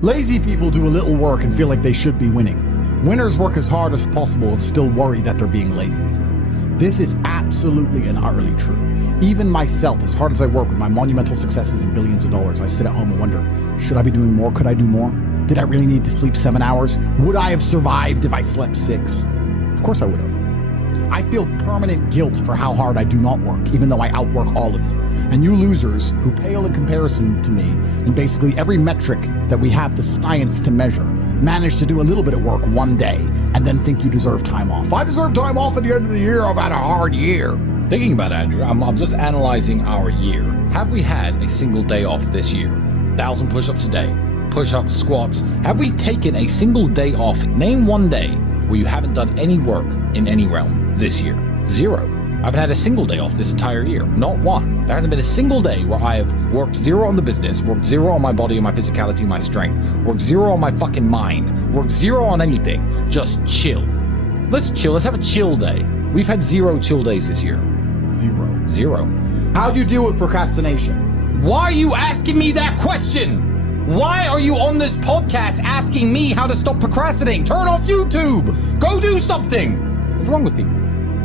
Lazy people do a little work and feel like they should be winning. Winners work as hard as possible and still worry that they're being lazy. This is absolutely and utterly true. Even myself, as hard as I work with my monumental successes and billions of dollars, I sit at home and wonder, should I be doing more? Could I do more? Did I really need to sleep 7 hours? Would I have survived if I slept 6? Of course I would have. I feel permanent guilt for how hard I do not work, even though I outwork all of you. And you losers who pale in comparison to me in basically every metric that we have the science to measure, manage to do a little bit of work one day and then think you deserve time off. I deserve time off at the end of the year. I've had a hard year. Thinking about it, Andrew, I'm just analyzing our year. Have we had a single day off this year? 1,000 push-ups a day, push-ups, squats. Have we taken a single day off? Name one day where you haven't done any work in any realm this year. 0. I haven't had a single day off this entire year. Not one. There hasn't been a single day where I have worked 0 on the business, worked 0 on my body and my physicality and my strength, worked 0 on my fucking mind, worked 0 on anything. Just chill. Let's chill. Let's have a chill day. We've had 0 chill days this year. 0. How do you deal with procrastination? Why are you asking me that question? Why are you on this podcast asking me how to stop procrastinating? Turn off YouTube. Go do something. What's wrong with people?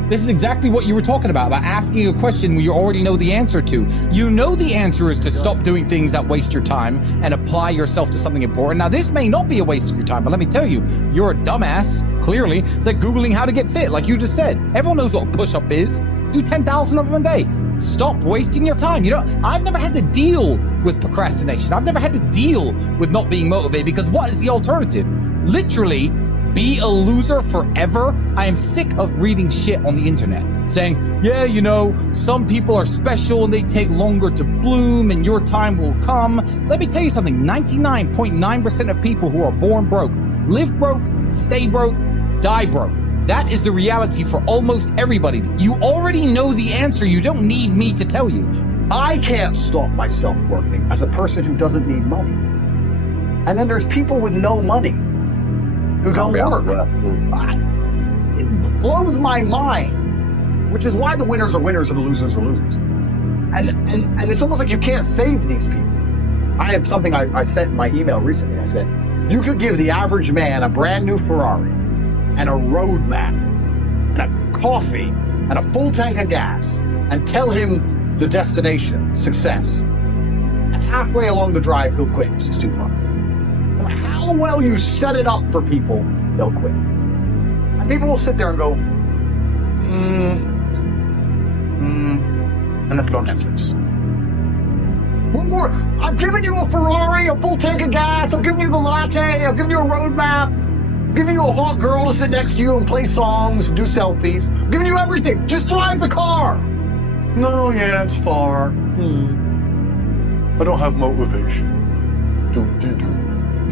This is exactly what you were talking about asking a question you already know the answer to. You know the answer is to stop doing things that waste your time and apply yourself to something important. Now, this may not be a waste of your time, but let me tell you, you're a dumbass, clearly. It's like Googling how to get fit, like you just said. Everyone knows what a push-up is. Do 10,000 of them a day. Stop wasting your time. You know, I've never had to deal with procrastination. I've never had to deal with not being motivated because what is the alternative? Literally, be a loser forever? I am sick of reading shit on the internet saying, yeah, you know, some people are special and they take longer to bloom and your time will come. Let me tell you something, 99.9% of people who are born broke, live broke, stay broke, die broke. That is the reality for almost everybody. You already know the answer. You don't need me to tell you. I can't stop myself working as a person who doesn't need money. And then there's people with no money who don't work. It blows my mind, which is why the winners are winners and the losers are losers. And it's almost like you can't save these people. I have something I sent in my email recently. I said, you could give the average man a brand new Ferrari and a roadmap and a coffee and a full tank of gas and tell him the destination, success. And halfway along the drive, he'll quit. It's too far. No matter how well you set it up for people, they'll quit. And people will sit there and go, and then put on Netflix. What more? I've given you a Ferrari, a full tank of gas, I've given you the latte, I've given you a roadmap, I've given you a hot girl to sit next to you and play songs and do selfies. I've given you everything. Just drive the car. No, yeah, it's far. I don't have motivation.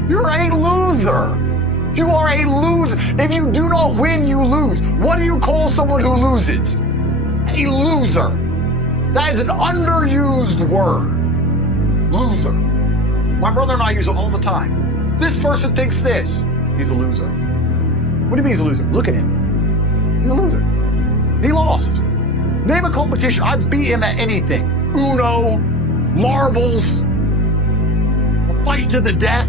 You're a loser. You are a loser. If you do not win, you lose. What do you call someone who loses? A loser. That is an underused word. Loser. My brother and I use it all the time. This person thinks this. He's a loser. What do you mean he's a loser? Look at him. He's a loser. He lost. Name a competition. I beat him at anything. Uno, marbles, a fight to the death.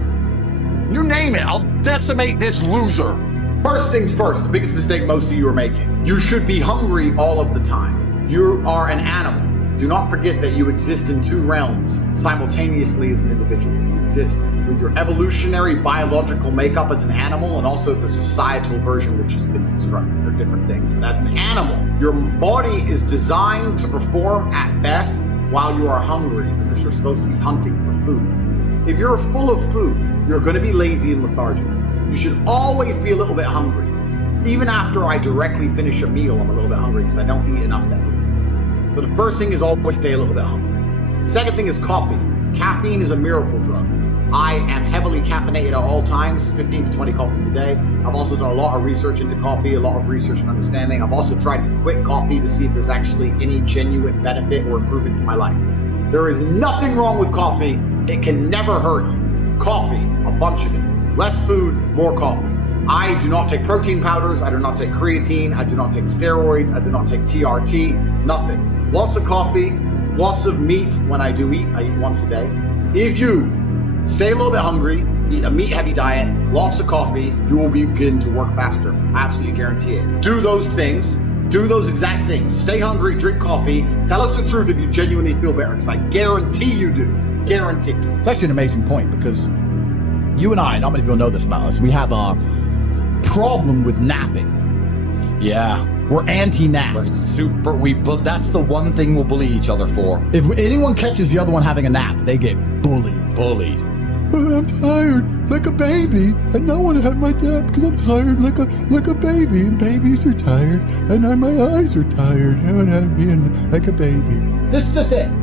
You name it, I'll decimate this loser. First things first, the biggest mistake most of you are making. You should be hungry all of the time. You are an animal. Do not forget that you exist in 2 realms simultaneously as an individual. You exist with your evolutionary biological makeup as an animal and also the societal version which has been constructed. They're different things. But as an animal, your body is designed to perform at best while you are hungry because you're supposed to be hunting for food. If you're full of food, you're going to be lazy and lethargic. You should always be a little bit hungry. Even after I directly finish a meal, I'm a little bit hungry because I don't eat enough to have food. So the first thing is always stay a little bit hungry. Second thing is coffee. Caffeine is a miracle drug. I am heavily caffeinated at all times, 15 to 20 coffees a day. I've also done a lot of research into coffee, a lot of research and understanding. I've also tried to quit coffee to see if there's actually any genuine benefit or improvement to my life. There is nothing wrong with coffee. It can never hurt you. Coffee, a bunch of it. Less food, more coffee. I do not take protein powders. I do not take creatine. I do not take steroids. I do not take TRT, nothing. Lots of coffee, lots of meat when I do eat. I eat once a day. If you stay a little bit hungry, eat a meat-heavy diet, lots of coffee, you will begin to work faster. I absolutely guarantee it. Do those things. Do those exact things. Stay hungry, drink coffee. Tell us the truth if you genuinely feel better, because I guarantee you do. Guarantee. It's actually an amazing point, because you and I, not many people know this about us, we have a problem with napping. Yeah. We're anti-nap. But that's the one thing we'll bully each other for. If anyone catches the other one having a nap, they get bullied. I'm tired like a baby, and I want to have my nap because I'm tired like a baby, and babies are tired, and my eyes are tired. I want to be like a baby. This is the thing.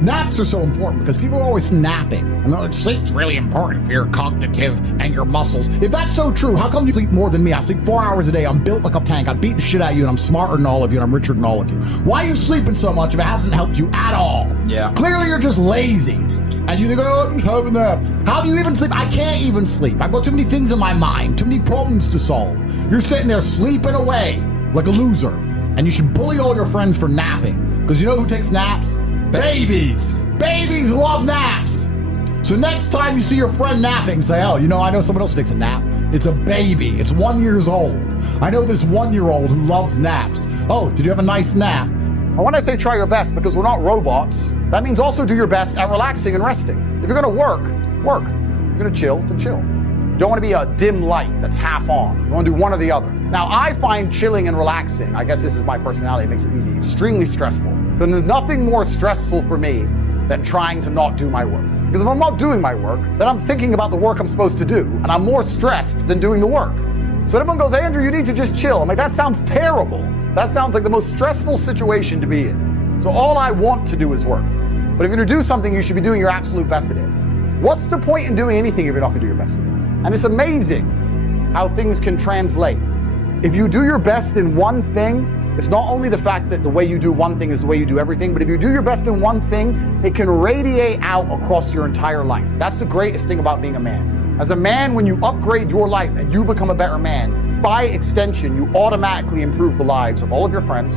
Naps are so important because people are always napping. And they're like, sleep's really important for your cognitive and your muscles. If that's so true, how come you sleep more than me? I sleep 4 hours a day. I'm built like a tank. I beat the shit out of you, and I'm smarter than all of you, and I'm richer than all of you. Why are you sleeping so much if it hasn't helped you at all? Yeah. Clearly you're just lazy. And you think, oh, just have a nap. How do you even sleep? I can't even sleep. I've got too many things in my mind, too many problems to solve. You're sitting there sleeping away like a loser. And you should bully all your friends for napping. Because you know who takes naps? Babies. Babies love naps. So next time you see your friend napping, say, oh, you know, I know someone else takes a nap. It's a baby. It's 1 year old. I know this 1-year-old who loves naps. Oh, did you have a nice nap? And when I say try your best, because we're not robots, that means also do your best at relaxing and resting. If you're gonna work. If you're gonna chill, then chill. You don't wanna be a dim light that's half on. You wanna do one or the other. Now, I find chilling and relaxing, I guess this is my personality, it makes it easy, extremely stressful. There's nothing more stressful for me than trying to not do my work. Because if I'm not doing my work, then I'm thinking about the work I'm supposed to do, and I'm more stressed than doing the work. So everyone goes, Andrew, you need to just chill. I'm like, that sounds terrible. That sounds like the most stressful situation to be in. So all I want to do is work. But if you're gonna do something, you should be doing your absolute best at it. What's the point in doing anything if you're not gonna do your best at it? And it's amazing how things can translate. If you do your best in one thing, it's not only the fact that the way you do one thing is the way you do everything, but if you do your best in one thing, it can radiate out across your entire life. That's the greatest thing about being a man. As a man, when you upgrade your life and you become a better man, by extension, you automatically improve the lives of all of your friends,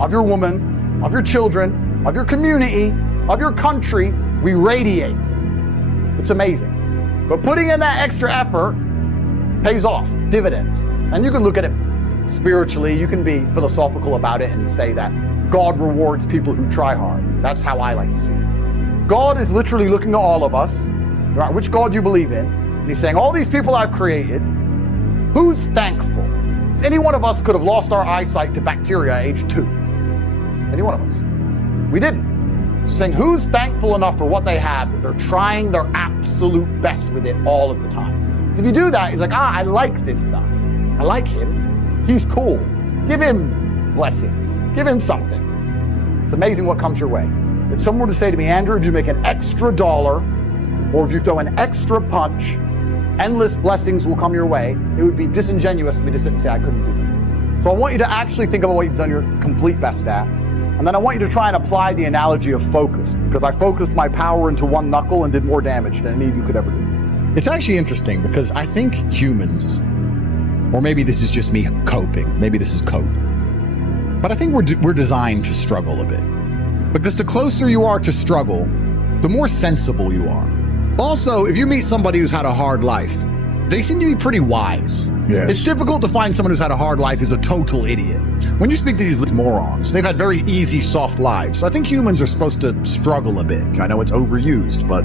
of your woman, of your children, of your community, of your country. We radiate. It's amazing. But putting in that extra effort pays off, dividends. And you can look at it spiritually. You can be philosophical about it and say that God rewards people who try hard. That's how I like to see it. God is literally looking at all of us, no matter which God you believe in, and he's saying, all these people I've created, who's thankful? Any one of us could have lost our eyesight to bacteria at age 2. Any one of us. We didn't. So saying, who's thankful enough for what they have that they're trying their absolute best with it all of the time? If you do that, he's like, I like this guy. I like him. He's cool. Give him blessings. Give him something. It's amazing what comes your way. If someone were to say to me, Andrew, if you make an extra $1, or if you throw an extra punch, endless blessings will come your way, it would be disingenuous for me to sit and say I couldn't do it. So I want you to actually think about what you've done your complete best at. And then I want you to try and apply the analogy of focused, because I focused my power into one knuckle and did more damage than any of you could ever do. It's actually interesting because I think humans, or maybe this is just me coping, maybe this is cope, but I think we're designed to struggle a bit. Because the closer you are to struggle, the more sensible you are. Also, if you meet somebody who's had a hard life, they seem to be pretty wise. Yes. It's difficult to find someone who's had a hard life who's a total idiot. When you speak to these morons, they've had very easy, soft lives. So I think humans are supposed to struggle a bit. I know it's overused, but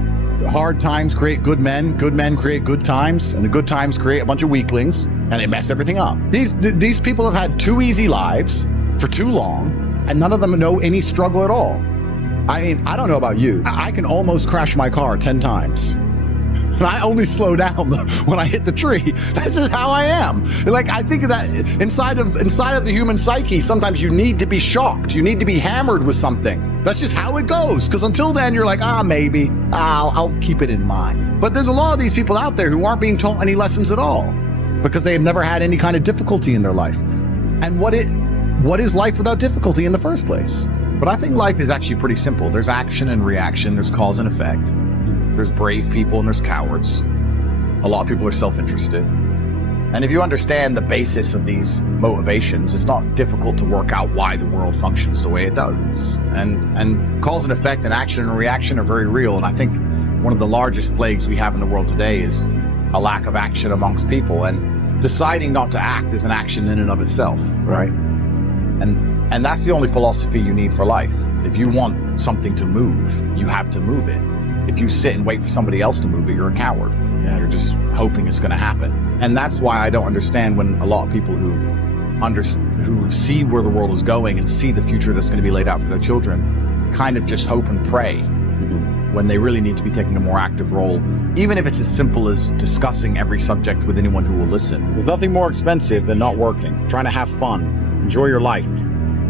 hard times create good men create good times, and the good times create a bunch of weaklings, and they mess everything up. These people have had too easy lives for too long, and none of them know any struggle at all. I mean, I don't know about you. I can almost crash my car 10 times. And I only slow down when I hit the tree. This is how I am. Like, I think that inside of the human psyche, sometimes you need to be shocked. You need to be hammered with something. That's just how it goes. Because until then, you're like, maybe I'll keep it in mind. But there's a lot of these people out there who aren't being taught any lessons at all because they have never had any kind of difficulty in their life. And what is life without difficulty in the first place? But I think life is actually pretty simple. There's action and reaction. There's cause and effect. There's brave people and there's cowards. A lot of people are self-interested. And if you understand the basis of these motivations, it's not difficult to work out why the world functions the way it does. And cause and effect and action and reaction are very real. And I think one of the largest plagues we have in the world today is a lack of action amongst people, and deciding not to act is an action in and of itself, right? And that's the only philosophy you need for life. If you want something to move, you have to move it. If you sit and wait for somebody else to move it, you're a coward. Yeah, you're just hoping it's going to happen. And that's why I don't understand when a lot of people who see where the world is going and see the future that's going to be laid out for their children kind of just hope and pray when they really need to be taking a more active role, even if it's as simple as discussing every subject with anyone who will listen. There's nothing more expensive than not working, trying to have fun, enjoy your life,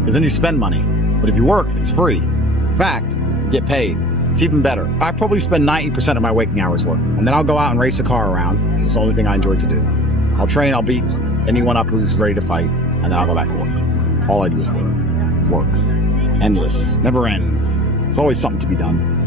because then you spend money. But if you work, it's free. In fact, you get paid. It's even better. I probably spend 90% of my waking hours work, and then I'll go out and race a car around, because it's the only thing I enjoy to do. I'll train, I'll beat anyone up who's ready to fight, and then I'll go back to work. All I do is work. Work. Endless. Never ends. There's always something to be done.